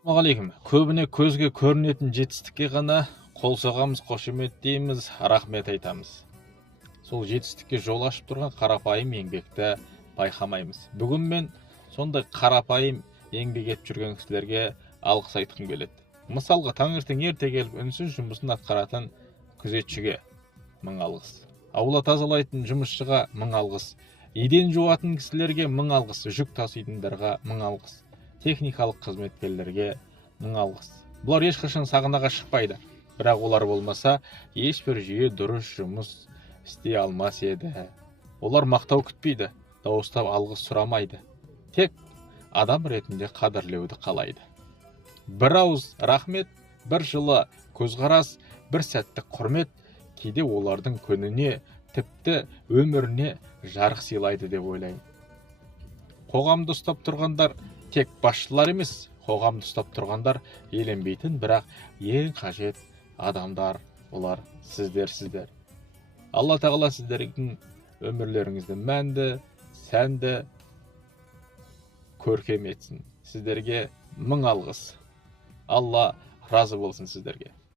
Ассалаумағалейкум. Көбіне көзге көрінетін жетістікке ғана қол соғамыз, қошеметтейміз, рахмет айтамыз. Сол жетістікке жол ашып тұрған қарапайым еңбекті байқамаймыз. Бүгін мен сондай қарапайым еңбек етіп жүрген кісілерге алғыс айтқым келеді. Мысалға, таңертең ерте келіп үнсіз жұмысын атқаратын күзетшіге мың алғыс. Аула тазалайтын жұмысшыға мың алғыс. Еден жуатын кісілерге мың алғыс. Жүк таситындарға мың алғыс. Техникалық қызметкерлерге мың алғыс. Бұлар ешқашан сағынаға шықпайды, бірақ олар болмаса ешбір жүйе дұрыс жұмыс істей алмас еді. Олар мақтау күтпейді, дауыстап алғыс сұрамайды, тек адам ретінде қадірлеуді қалайды. Бір ауыз рахмет, бір жылы көзқарас, бір сәттік құрмет кейде олардың күніне, тіпті өміріне жарық сыйлайды деп ойлаймын. Қоғамды ұстап тұрғандар тек басшылар емес, қоғамды ұстап тұрғандар еленбейтін, бірақ ең қажет адамдар, олар сіздер. Алла тағала сіздердің өмірлеріңізді мәнді, сәнді, көркем етсін. Сіздерге мың алғыс. Алла разы болсын сіздерге.